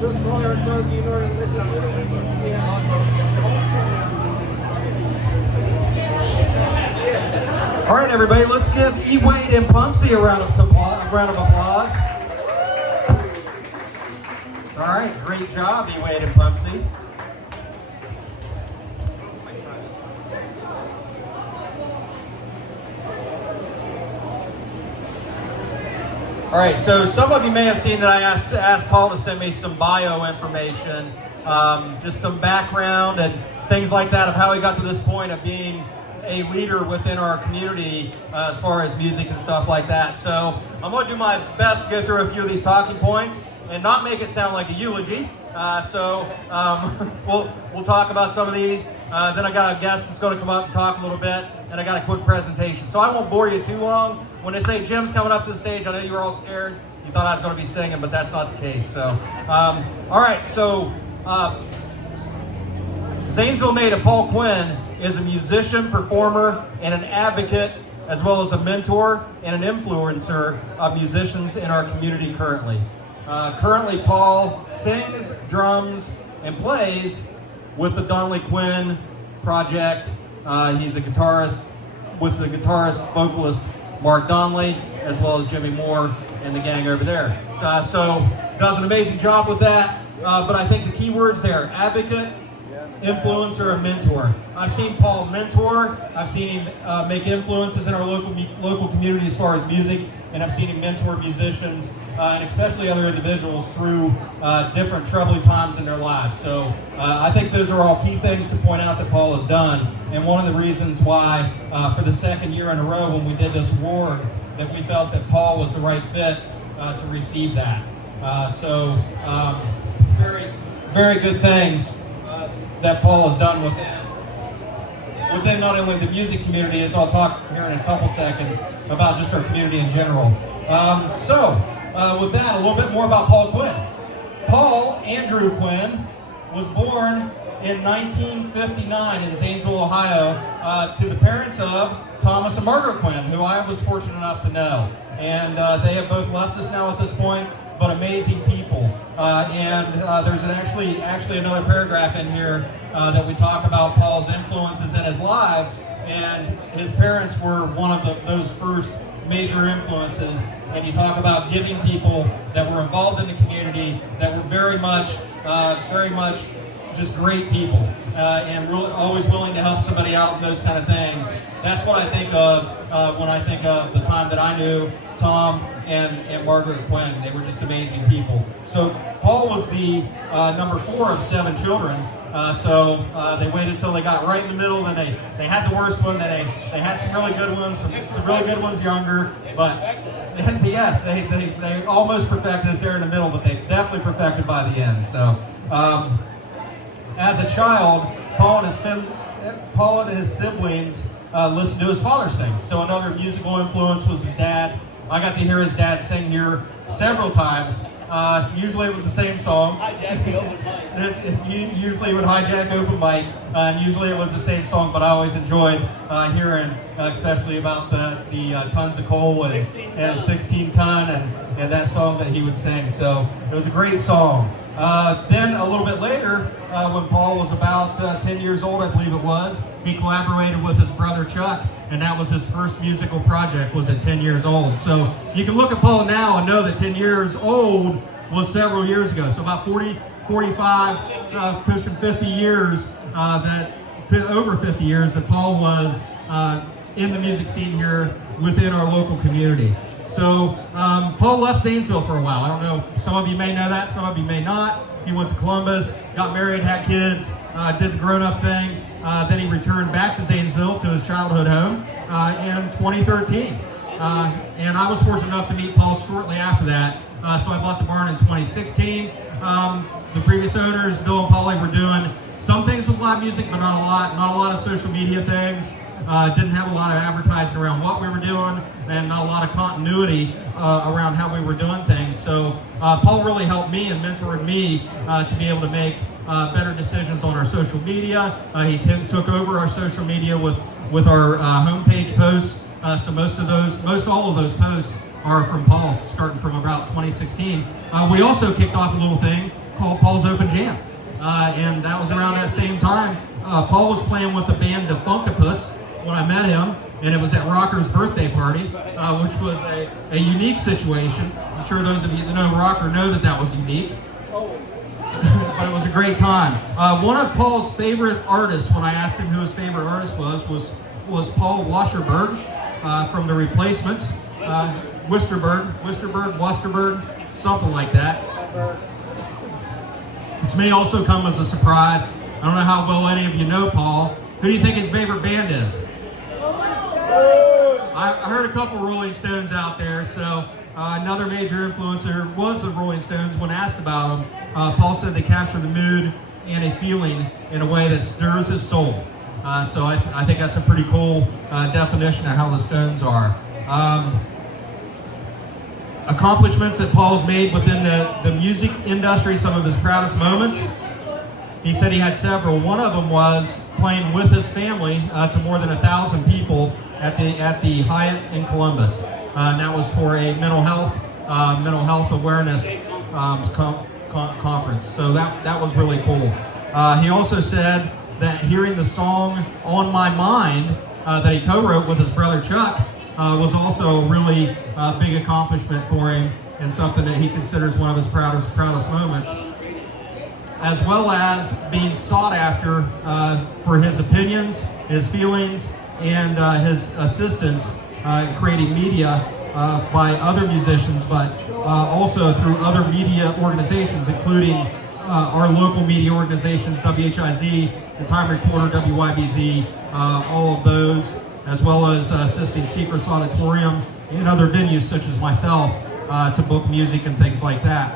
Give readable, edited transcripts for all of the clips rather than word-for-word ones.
Just call her so you know and listen to it. Yeah, All right, everybody, let's give E. Wade and Pumpsy a round of applause. All right, great job, E. Wade and Pumpsy. All right, so some of you may have seen that I asked Paul to send me some bio information, just some background and things like that of how he got to this point of being a leader within our community as far as music and stuff like that. So I'm going to do my best to go through a few of these talking points and not make it sound like a eulogy. We'll talk about some of these. Then I got a guest that's going to come up and talk a little bit, and I got a quick presentation. So I won't bore you too long. When they say Jim's coming up to the stage, I know you were all scared. You thought I was going to be singing, but that's not the case. So, all right. So Zanesville native Paul Quinn is a musician, performer, and an advocate, as well as a mentor and an influencer of musicians in our community currently. Currently, Paul sings, drums, and plays with the Donnelly Quinn Project. He's a guitarist with the guitarist-vocalist Mark Donnelly, as well as Jimmy Moore and the gang over there. So does an amazing job with that. But I think the key words there, advocate, influencer, and mentor. I've seen Paul mentor. I've seen him make influences in our local community as far as music, and I've seen him mentor musicians and especially other individuals through different troubling times in their lives. So I think those are all key things to point out that Paul has done, and one of the reasons why for the second year in a row when we did this award that we felt that Paul was the right fit to receive that. Very, very good things that Paul has done within not only the music community, as I'll talk here in a couple seconds about just our community in general. With that, a little bit more about Paul Quinn. Paul Andrew Quinn was born in 1959 in Zanesville, Ohio, to the parents of Thomas and Margaret Quinn, who I was fortunate enough to know. And they have both left us now at this point, but amazing people. There's actually another paragraph in here that we talk about Paul's influences in his life, and his parents were one of those first major influences. And you talk about giving people that were involved in the community that were very much just great people and really always willing to help somebody out and those kind of things. That's what I think of when I think of the time that I knew Tom and Margaret Quinn. They were just amazing people. So Paul was the number 4 of 7 children. They waited till they got right in the middle, and they had the worst one, and they had some really good ones, some really good ones younger, but yes, they almost perfected it there in the middle, but they definitely perfected by the end. So as a child, Paul and his siblings listened to his father sing. So another musical influence was his dad. I got to hear his dad sing here several times. Usually it was the same song. Hijack the open mic. Usually it would hijack open mic, and usually it was the same song, but I always enjoyed hearing, especially about the tons of coal and 16 ton and that song that he would sing. So it was a great song. Then a little bit later, when Paul was about 10 years old, I believe it was, he collaborated with his brother Chuck, and that was his first musical project, was at 10 years old. So you can look at Paul now and know that 10 years old was several years ago. So about 40, 45, pushing 50 years, over 50 years that Paul was in the music scene here within our local community. So Paul left Zanesville for a while. I don't know, some of you may know that, some of you may not. He went to Columbus, got married, had kids, did the grown-up thing. Then he returned back to Zanesville, to his childhood home, in 2013. And I was fortunate enough to meet Paul shortly after that. So I bought the barn in 2016. The previous owners, Bill and Polly, were doing some things with live music, but not a lot. Not a lot of social media things. Didn't have a lot of advertising around what we were doing, and not a lot of continuity around how we were doing things. So Paul really helped me and mentored me to be able to make better decisions on our social media. He took over our social media with our homepage posts. So most all of those posts are from Paul, starting from about 2016. We also kicked off a little thing called Paul's Open Jam. And that was around that same time. Paul was playing with the band Defunctopus when I met him, and it was at Rocker's birthday party, which was a unique situation. I'm sure those of you that know Rocker know that that was unique. But it was a great time. One of Paul's favorite artists, when I asked him who his favorite artist was Paul Washerberg from The Replacements. Westerberg, something like that. This may also come as a surprise. I don't know how well any of you know Paul. Who do you think his favorite band is? I heard a couple Rolling Stones out there, so another major influencer was the Rolling Stones. When asked about them, Paul said they capture the mood and a feeling in a way that stirs his soul. So I think that's a pretty cool definition of how the Stones are. Accomplishments that Paul's made within the music industry, some of his proudest moments. He said he had several. One of them was playing with his family to more than 1,000 people at the Hyatt in Columbus. And that was for a mental health awareness conference. So that was really cool. He also said that hearing the song "On My Mind" that he co-wrote with his brother Chuck was also a really big accomplishment for him, and something that he considers one of his proudest moments, as well as being sought after for his opinions, his feelings, and his assistance in creating media by other musicians, but also through other media organizations, including our local media organizations, WHIZ, the Time Reporter, WYBZ, all of those, as well as assisting Secrets Auditorium and other venues such as myself to book music and things like that.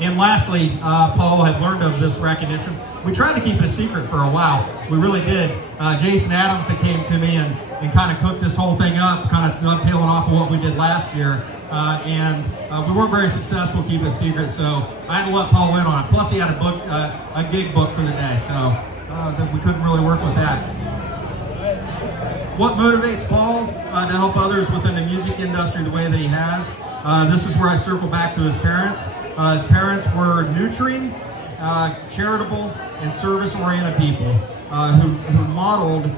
And lastly, Paul had learned of this recognition. We tried to keep it a secret for a while. We really did. Jason Adams had came to me and kind of cooked this whole thing up, kind of dovetailing off of what we did last year. And we weren't very successful keeping it a secret, so I had to let Paul in on it. Plus he had a gig booked for the day, so that we couldn't really work with that. What motivates Paul to help others within the music industry the way that he has? This is where I circle back to his parents. His parents were nurturing, charitable, and service-oriented people who modeled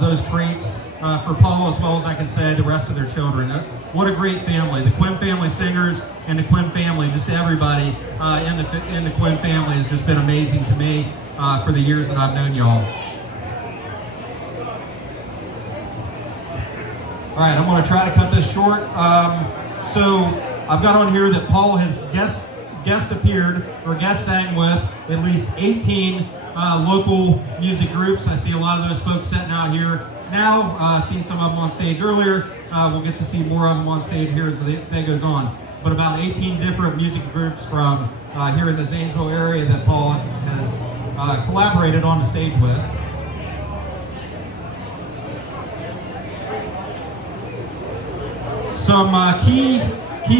those traits for Paul, as well as I can say the rest of their children. What a great family. The Quinn family singers and the Quinn family, just everybody in the Quinn family has just been amazing to me for the years that I've known y'all. All right, I'm going to try to cut this short. So I've got on here that Paul has guest appeared or guest sang with at least 18 local music groups. I see a lot of those folks sitting out here now. Seen some of them on stage earlier. We'll get to see more of them on stage here as the day goes on. But about 18 different music groups from here in the Zanesville area that Paul has collaborated on the stage with. Some key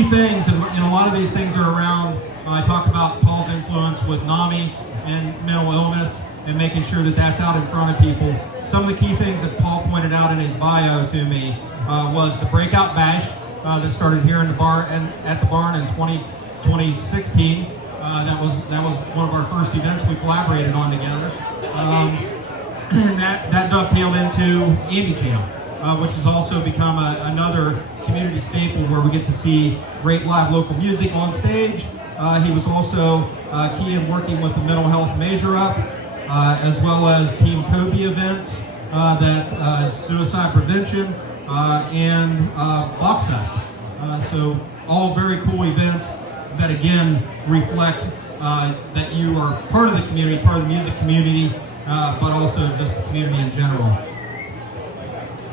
things, and a lot of these things are around, I talked about Paul's influence with NAMI and mental illness and making sure that that's out in front of people. Some of the key things that Paul pointed out in his bio to me was the Breakout Bash that started here in the bar and at the barn in 2016. That was one of our first events we collaborated on together. And that dovetailed into Andy Jam, which has also become another community staple where we get to see great live local music on stage. He was also key in working with the Mental Health Measure Up, as well as Team Kobe events, suicide prevention, and Box Fest. So all very cool events that again reflect that you are part of the community, part of the music community, but also just the community in general.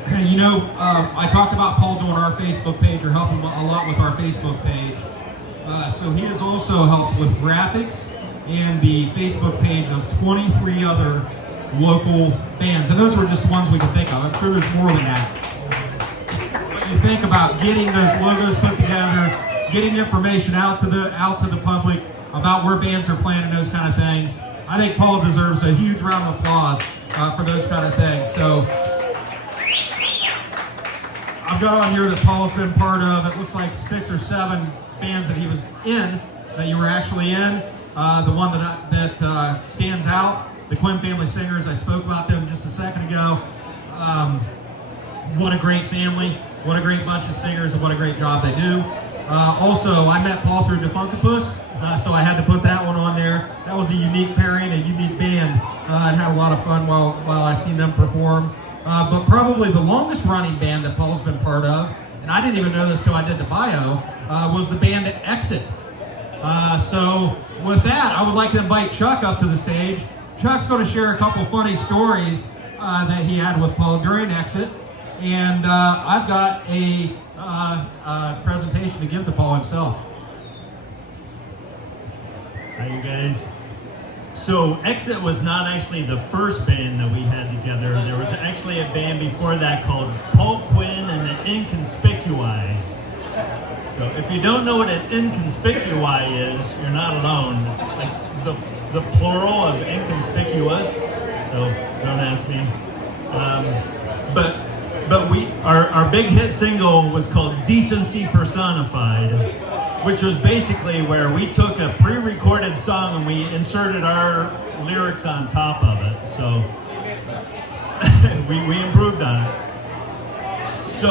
You know, I talked about Paul doing our Facebook page, or helping a lot with our Facebook page. So he has also helped with graphics and the Facebook page of 23 other local bands. And those were just the ones we could think of. I'm sure there's more than that. But you think about getting those logos put together, getting information out to the public about where bands are playing and those kind of things. I think Paul deserves a huge round of applause for those kind of things. So I've got on here that Paul's been part of, it looks like 6 or 7 bands that he was in, that you were actually in. The one that stands out, the Quinn family singers. I spoke about them just a second ago. What a great family, what a great bunch of singers, and what a great job they do. Also, I met Paul through Defunctopus, so I had to put that one on there. That was a unique pairing, a unique band. I had a lot of fun while I seen them perform. But probably the longest running band that Paul's been part of, and I didn't even know this till I did the bio, was the band Exit. So with that, I would like to invite Chuck up to the stage. Chuck's going to share a couple funny stories that he had with Paul during Exit. And I've got a presentation to give to Paul himself. Hi, you guys. So Exit was not actually the first band that we had together. There was actually a band before that called Paul Quinn and the Inconspicuous. So if you don't know what an inconspicuous is, you're not alone. It's like the plural of inconspicuous. So don't ask me. But our big hit single was called Decency Personified, which was basically where we took a pre-recorded song and we inserted our lyrics on top of it. So we improved on it. So,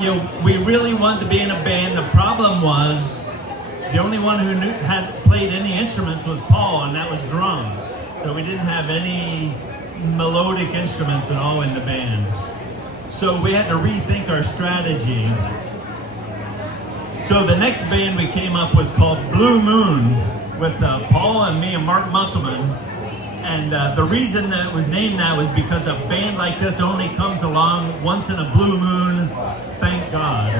you know, we really wanted to be in a band. The problem was the only one who had played any instruments was Paul, and that was drums. So we didn't have any melodic instruments at all in the band. So we had to rethink our strategy. So the next band we came up was called Blue Moon with Paul and me and Mark Musselman. And the reason that it was named that was because a band like this only comes along once in a blue moon, thank God.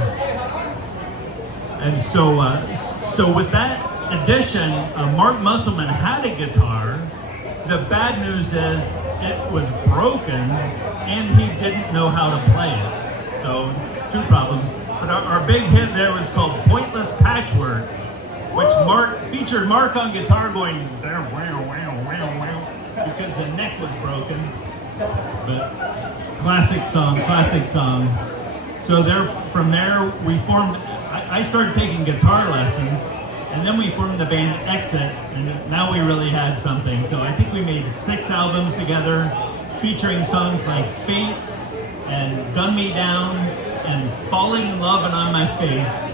And so with that addition, Mark Musselman had a guitar. The bad news is it was broken and he didn't know how to play it. So, two problems. But our big hit there was called Pointless Patchwork, which featured Mark on guitar going because the neck was broken. But classic song. So from there we formed, I started taking guitar lessons, and then we formed the band Exit, and now we really had something. So I think we made 6 albums together, featuring songs like Fate and Gun Me Down and Falling in Love and On My Face.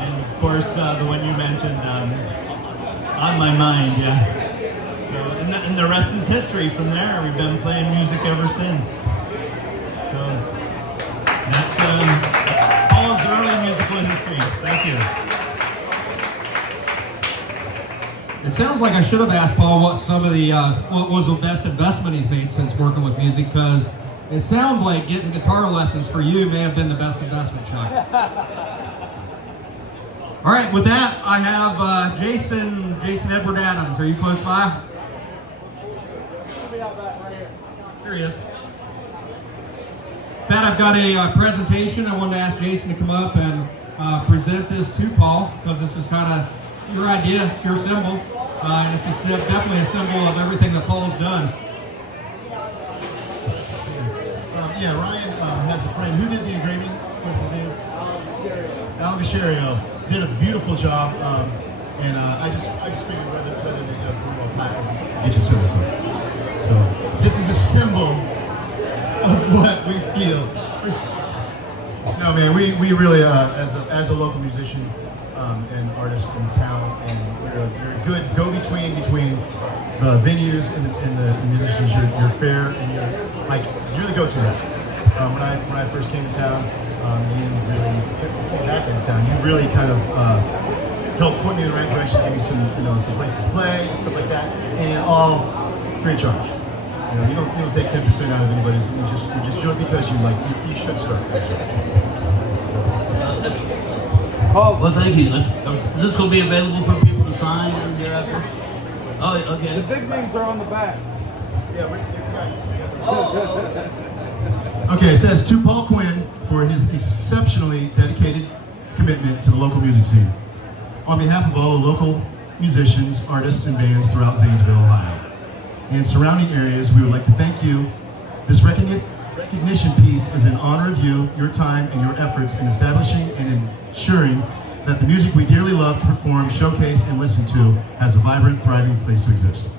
And of course, the one you mentioned, On My Mind, yeah. So, and the rest is history from there. We've been playing music ever since. So that's Paul's early musical history. Thank you. It sounds like I should have asked Paul what some of the what was the best investment he's made since working with music, because it sounds like getting guitar lessons for you may have been the best investment, Chuck. All right, with that, I have Jason Edward Adams. Are you close by? I'll be out back right here. Here he is. With that, I've got a presentation. I wanted to ask Jason to come up and present this to Paul, because this is kind of your idea, it's your symbol, and it's definitely a symbol of everything that Paul's done. Yeah, Ryan has a friend. Who did the engraving? What's his name? Alan Bishario did a beautiful job, and I just figured whether the plaques get you service on. So this is a symbol of what we feel. No, man, we really as a local musician and artist from town, and you're a good go-between between the venues and the musicians. You're fair, and you're the go-to. When I first came to town, you really came back into town. You really kind of helped point me in the right direction, give me some places to play, stuff like that, and all free of charge. You don't take 10% out of anybody's. You just do it because you should start. Well, thank you. Is this going to be available for people to sign hereafter? Oh, okay. The big names are on the back. Yeah, okay, it says, to Paul Quinn for his exceptionally dedicated commitment to the local music scene. On behalf of all the local musicians, artists, and bands throughout Zanesville, Ohio, and surrounding areas, we would like to thank you. This recognition piece is in honor of you, your time, and your efforts in establishing and ensuring that the music we dearly love to perform, showcase, and listen to has a vibrant, thriving place to exist.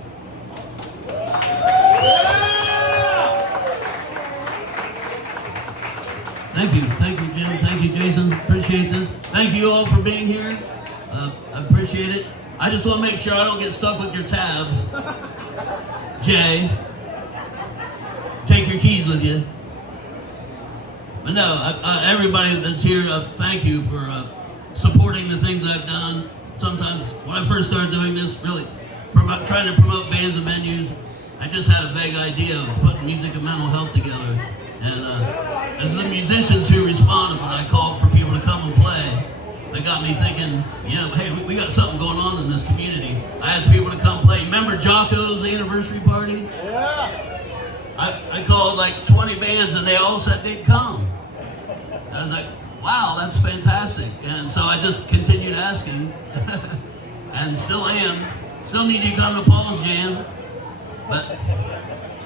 Thank you, Jim. Thank you, Jason. Appreciate this. Thank you all for being here. I appreciate it. I just want to make sure I don't get stuck with your tabs. Jay, take your keys with you. But no, everybody that's here, thank you for supporting the things I've done. Sometimes, when I first started doing this, really trying to promote bands and venues, I just had a vague idea of putting music and mental health together. And it's the musicians who responded when I called for people to come and play. They got me thinking, hey, we got something going on in this community. I asked people to come play. Remember Jocko's anniversary party? Yeah. I called like 20 bands and they all said they'd come. I was like, wow, that's fantastic. And so I just continued asking and still am. Still need you to come to Paul's Jam. But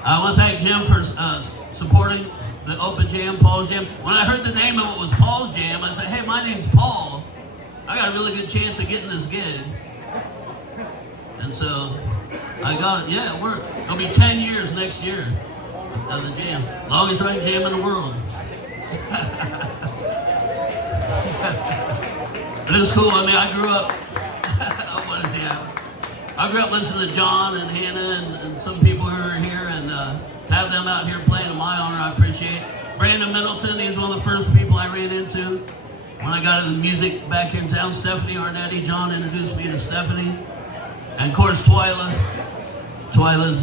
I want to thank Jim for supporting the Open Jam, Paul's Jam. When I heard the name of it was Paul's Jam, I said, hey, my name's Paul. I got a really good chance of getting this gig. And so I got it. Yeah, it worked. It'll be 10 years next year of the jam. Longest running jam in the world. But it was cool. I mean, I grew up, what is he out? I grew up listening to John and Hannah and some people who are here, and to have them out here playing in my honor, I appreciate. Brandon Middleton, he's one of the first people I ran into when I got into the music back here in town. Stephanie Arnetti, John introduced me to Stephanie. And of course, Twyla. Twyla's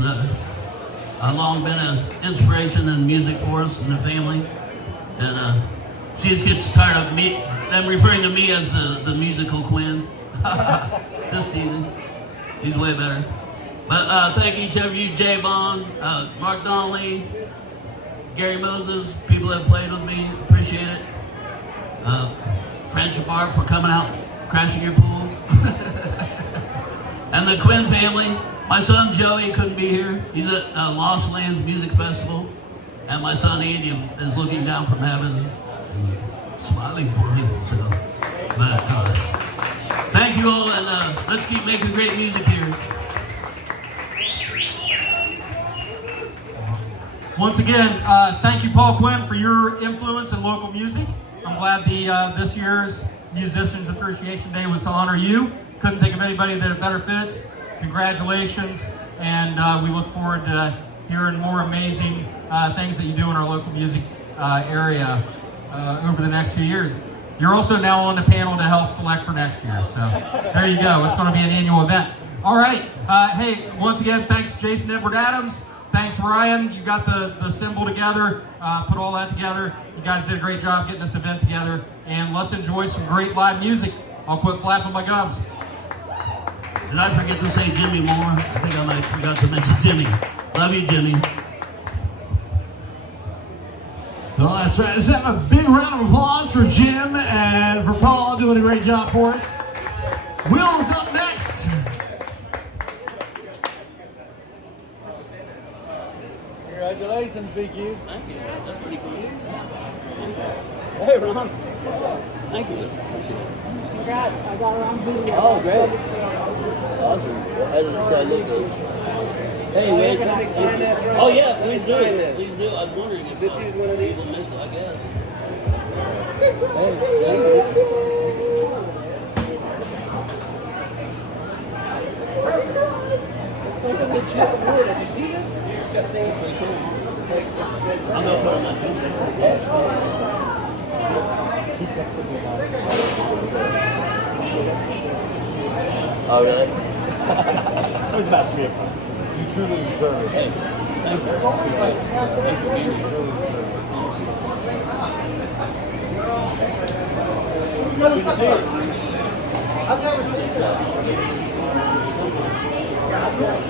long been an inspiration in music for us and the family. And she just gets tired of them referring to me as the musical Quinn. Just teasing. He's way better. But thank each of you, Jay Bond, Mark Donnelly, Gary Moses, people that have played with me, appreciate it. Friendship Art for coming out, crashing your pool. And the Quinn family. My son Joey couldn't be here. He's at Lost Lands Music Festival. And my son Andy is looking down from heaven and smiling for me. So, but thank you all, and let's keep making great music here. Once again, thank you, Paul Quinn, for your influence in local music. I'm glad this year's Musicians Appreciation Day was to honor you. Couldn't think of anybody that it better fits. Congratulations, and we look forward to hearing more amazing things that you do in our local music area over the next few years. You're also now on the panel to help select for next year, so there you go. It's going to be an annual event. All right, hey, once again, thanks Jason Edward Adams. Thanks, Ryan. You got the symbol together, put all that together. You guys did a great job getting this event together. And let's enjoy some great live music. I'll quit flapping my gums. Did I forget to say Jimmy Moore? I think I might have forgot to mention Jimmy. Love you, Jimmy. Well, that's right. Let's have a big round of applause for Jim and for Paul doing a great job for us. Will's up next. Congratulations, BQ. Thank you. That's pretty cool. Hey, Ron. Thank you. Congrats, I got around video. Oh, great. Awesome. I didn't say I looked good. Hey, wait. Sign that drum. Oh, yeah, please do. Sign this. Please do. I was wondering if Just use one of these. people missed it, I guess. It's like a legit wood. Did you see this? It's got things like cool. I'm not putting my He texted me about it. Oh, really? It was about 3 o'clock. You truly deserve it. Hey, thank you. It's almost like Thanks for being here. good to see you. I've never seen that. Yeah, I've never